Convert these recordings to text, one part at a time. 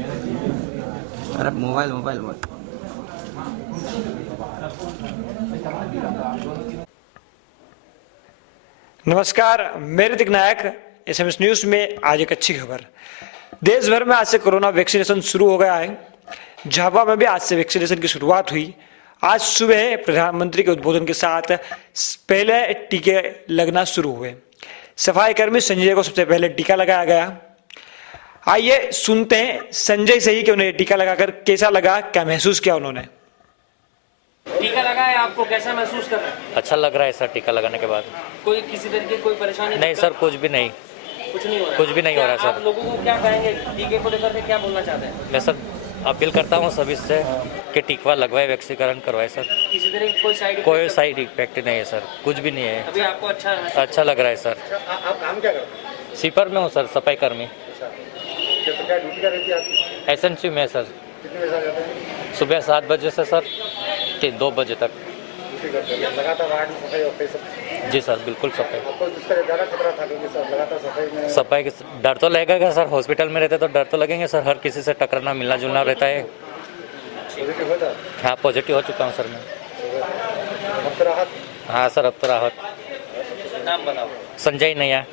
अरे mobile mobile mobile. नमस्कार, मैं ऋतिक नायक। एसएमएस न्यूज में आज एक अच्छी खबर। देश भर में आज से कोरोना वैक्सीनेशन शुरू हो गया है। झाबुआ में भी आज से वैक्सीनेशन की शुरुआत हुई। आज सुबह प्रधानमंत्री के उद्बोधन के साथ पहले टीके लगना शुरू हुए। सफाई कर्मी संजय को सबसे पहले टीका लगाया गया। आइए सुनते हैं संजय से ही कि उन्हें टीका लगाकर कैसा लगा, क्या महसूस किया उन्होंने। टीका लगा है, आपको कैसा महसूस कर रहे हैं? अच्छा लग रहा है सर टीका लगाने के बाद। कोई किसी तरीके की कोई परेशानी नहीं सर, कुछ भी नहीं, कुछ नहीं हो रहा है। कुछ भी नहीं हो रहा है सर। आप लोगों को क्या कहेंगे, टीके को लेकर के क्या बोलना चाहते हैं? मैं सर अपील करता हूँ सभी से कि टीका लगवाए, वैक्सीकरण करवाए सर। किसी तरह की कोई साइड इफेक्ट नहीं है सर, कुछ भी नहीं है। अभी आपको अच्छा लग रहा है सर। आप काम क्या करते हैं? सीपर में हूँ सर, सफाई कर्मी। क्या ड्यूटी क्या रहती है आपकी? एसएनसी में सर। कितने बजे आ जाते हैं? सुबह 7 बजे से सर 2 बजे तक। ड्यूटी करते हैं लगातार वार्ड में सफाई होती है सब? जी सर, बिल्कुल सफाई। आपको इसका ज़्यादा खतरा था क्योंकि सर लगातार सफाई में सफाई के डर तो लगेगा सर, हॉस्पिटल में रहते तो डर तो लगेंगे सर, हर किसी से टकराना मिलना जुलना रहता है। पॉजिटिव हो जाए? हाँ पॉजिटिव हो चुका हूँ सर मैं। अब तो राहत? हाँ सर, अब तो राहत। नाम बताओ। संजय नैया।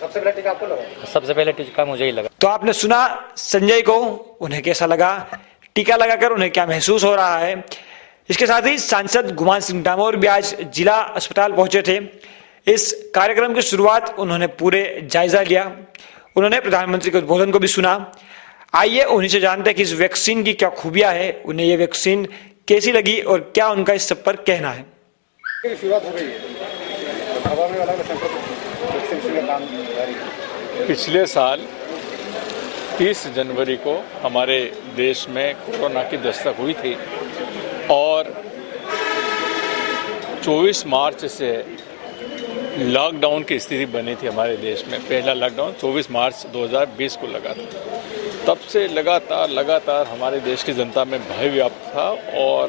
सबसे पहले टीका आपको लगा? सबसे पहले टीका मुझे ही लगा। तो आपने सुना संजय को, उन्हें कैसा लगा, टीका लगाकर उन्हें क्या महसूस हो रहा है। इसके साथ ही सांसद गुमान सिंह डामोर भी आज जिला अस्पताल पहुंचे थे। इस कार्यक्रम की शुरुआत उन्होंने पूरे जायजा लिया। उन्होंने प्रधानमंत्री के उद्बोधन को भी सुना। आइए उन्हीं से जानते हैं कि इस वैक्सीन की क्या खूबियां है, उन्हें ये वैक्सीन कैसी लगी और क्या उनका इस सब पर कहना है। शुरुआत हो गई है, हवा में वाला वैक्सीनेशन का काम जारी है। पिछले साल 30 जनवरी को हमारे देश में कोरोना की दस्तक हुई थी और 24 मार्च से लॉकडाउन की स्थिति बनी थी हमारे देश में। पहला लॉकडाउन 24 मार्च 2020 को लगा था। तब से लगातार हमारे देश की जनता में भय व्याप्त था और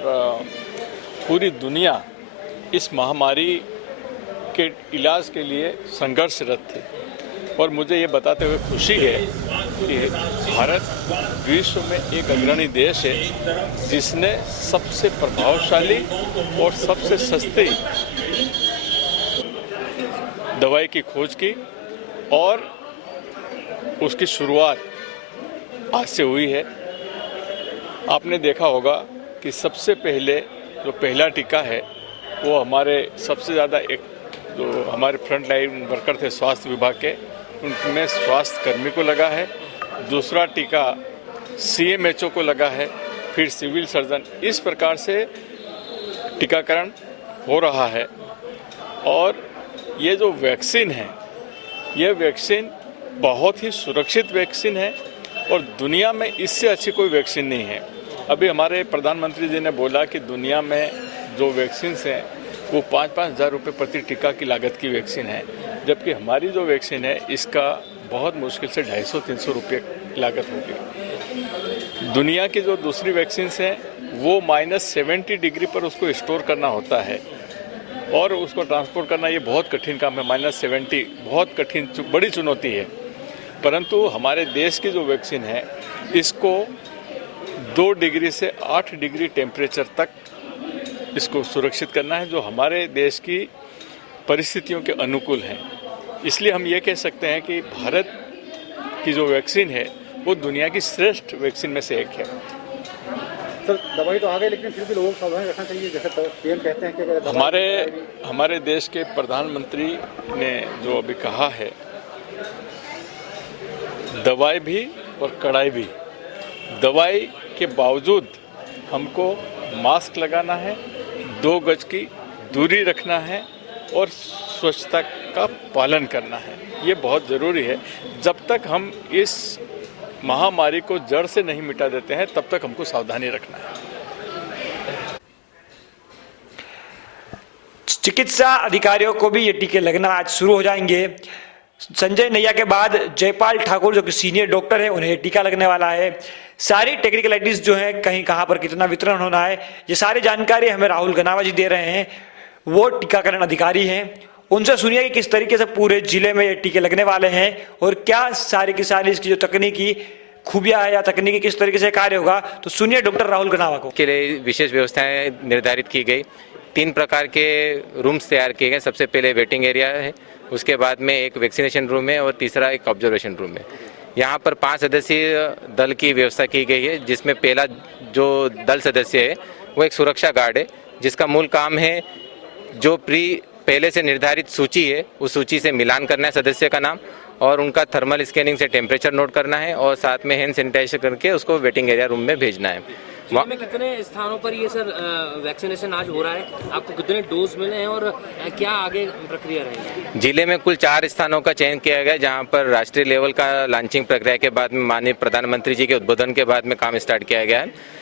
पूरी दुनिया इस महामारी के इलाज के लिए संघर्षरत थी। और मुझे ये बताते हुए खुशी है कि भारत विश्व में एक अग्रणी देश है जिसने सबसे प्रभावशाली और सबसे सस्ती दवाई की खोज की और उसकी शुरुआत आज से हुई है। आपने देखा होगा कि सबसे पहले जो पहला टीका है वो हमारे सबसे ज़्यादा एक जो हमारे फ्रंट लाइन वर्कर थे स्वास्थ्य विभाग के, उनमें स्वास्थ्य कर्मी को लगा है। दूसरा टीका CMHO को लगा है, फिर सिविल सर्जन। इस प्रकार से टीकाकरण हो रहा है। और ये जो वैक्सीन है, ये वैक्सीन बहुत ही सुरक्षित वैक्सीन है और दुनिया में इससे अच्छी कोई वैक्सीन नहीं है। अभी हमारे प्रधानमंत्री जी ने बोला कि दुनिया में जो वैक्सीन हैं वो 5-5 हज़ार रुपये प्रति टीका की लागत की वैक्सीन है, जबकि हमारी जो वैक्सीन है इसका बहुत मुश्किल से 250-300 रुपये लागत होगी। दुनिया की जो दूसरी वैक्सीन हैं वो -70 डिग्री पर उसको स्टोर करना होता है और उसको ट्रांसपोर्ट करना ये बहुत कठिन काम है। -70 बहुत कठिन बड़ी चुनौती है। परंतु हमारे देश की जो वैक्सीन है इसको 2 डिग्री से 8 डिग्री टेम्परेचर तक इसको सुरक्षित करना है, जो हमारे देश की परिस्थितियों के अनुकूल है। इसलिए हम ये कह सकते हैं कि भारत की जो वैक्सीन है वो दुनिया की श्रेष्ठ वैक्सीन में से एक है। सर दवाई तो आ गई लेकिन फिर भी लोगों को सावधानी रखना चाहिए, जैसे PM कहते हैं कि हमारे देश के प्रधानमंत्री ने जो अभी कहा है, दवाई भी और कड़ाई भी। दवाई के बावजूद हमको मास्क लगाना है, 2 गज की दूरी रखना है और स्वच्छता का पालन करना है। ये बहुत ज़रूरी है। जब तक हम इस महामारी को जड़ से नहीं मिटा देते हैं तब तक हमको सावधानी रखना है। चिकित्सा अधिकारियों को भी ये टीके लगना आज शुरू हो जाएंगे। संजय नैया के बाद जयपाल ठाकुर जो कि सीनियर डॉक्टर है, उन्हें टीका लगने वाला है। सारी टेक्निकलिटीज जो है, कहीं कहां पर कितना वितरण होना है, ये सारी जानकारी हमें राहुल गनावा जी दे रहे हैं। वो टीकाकरण अधिकारी हैं, उनसे सुनिए कि किस तरीके से पूरे जिले में ये टीके लगने वाले हैं और क्या सारी की सारी इसकी जो तकनीकी खूबियां है या तकनीकी किस तरीके से कार्य होगा, तो सुनिए डॉक्टर राहुल गनावा को। के लिए विशेष व्यवस्थाएं निर्धारित की गई। 3 प्रकार के रूम्स तैयार किए गए। सबसे पहले वेटिंग एरिया है, उसके बाद में एक वैक्सीनेशन रूम है और तीसरा एक ऑब्जर्वेशन रूम है। यहाँ पर 5 सदस्यीय दल की व्यवस्था की गई है, जिसमें पहला जो दल सदस्य है वो एक सुरक्षा गार्ड है, जिसका मूल काम है जो पहले से निर्धारित सूची है उस सूची से मिलान करना है सदस्य का नाम, और उनका थर्मल स्कैनिंग से टेम्परेचर नोट करना है और साथ में हैंड सैनिटाइजर करके उसको वेटिंग एरिया रूम में भेजना है। जिले में कितने स्थानों पर ये सर वैक्सीनेशन आज हो रहा है, आपको कितने डोज मिले हैं और क्या आगे प्रक्रिया रहेगी? जिले में कुल 4 स्थानों का चयन किया गया, जहां पर राष्ट्रीय लेवल का लॉन्चिंग प्रक्रिया के बाद में माननीय प्रधानमंत्री जी के उद्बोधन के बाद में काम स्टार्ट किया गया है।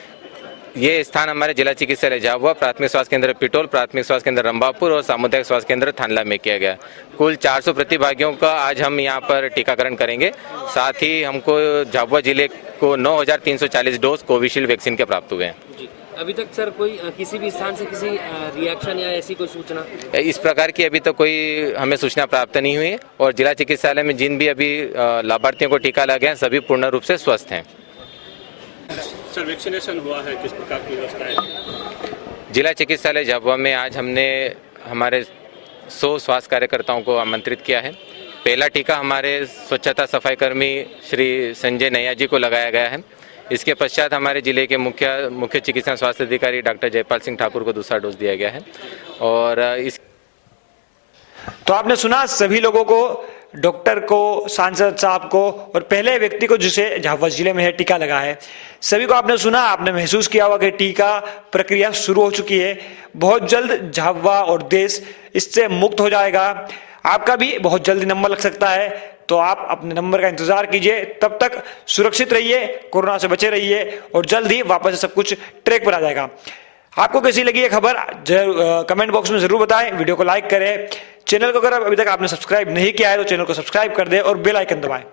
ये स्थान हमारे जिला चिकित्सालय झाबुआ, प्राथमिक स्वास्थ्य केंद्र पिटोल, प्राथमिक स्वास्थ्य केंद्र रंबापुर और सामुदायिक स्वास्थ्य केंद्र थानला में किया गया। कुल 400 प्रतिभागियों का आज हम यहाँ पर टीकाकरण करेंगे। साथ ही हमको झाबुआ जिले को 9,340 डोज कोविशील्ड वैक्सीन के प्राप्त हुए हैं। जी, अभी तक सर कोई किसी भी स्थान से किसी रिएक्शन या ऐसी कोई सूचना? इस प्रकार की अभी तक कोई हमें सूचना प्राप्त नहीं हुई है और जिला चिकित्सालय में जिन भी अभी लाभार्थियों को टीका लगा है सभी पूर्ण रूप से स्वस्थ हैं। सर वैक्सीनेशन हुआ है, किस प्रकार की व्यवस्था है? जिला चिकित्सालय झाबुआ में आज हमने हमारे 100 स्वास्थ्य कार्यकर्ताओं को आमंत्रित किया है। पहला टीका हमारे स्वच्छता सफाई कर्मी श्री संजय नैया जी को लगाया गया है। इसके पश्चात हमारे जिले के मुख्य चिकित्सा स्वास्थ्य अधिकारी डॉक्टर जयपाल सिंह ठाकुर को दूसरा डोज दिया गया है। और इस तो आपने सुना सभी लोगों को, डॉक्टर को, सांसद साहब को और पहले व्यक्ति को जिसे झाबुआ जिले में है टीका लगा है, सभी को आपने सुना, आपने महसूस किया होगा कि टीका प्रक्रिया शुरू हो चुकी है। बहुत जल्द झाबुआ और देश इससे मुक्त हो जाएगा। आपका भी बहुत जल्दी नंबर लग सकता है, तो आप अपने नंबर का इंतजार कीजिए। तब तक सुरक्षित रहिए, कोरोना से बचे रहिए और जल्द ही वापस से सब कुछ ट्रैक पर आ जाएगा। आपको कैसी लगी ये खबर कमेंट बॉक्स में जरूर बताएं। वीडियो को लाइक करें, चैनल को अगर अभी तक आपने सब्सक्राइब नहीं किया है तो चैनल को सब्सक्राइब कर दें और बेल आइकन दबाएं।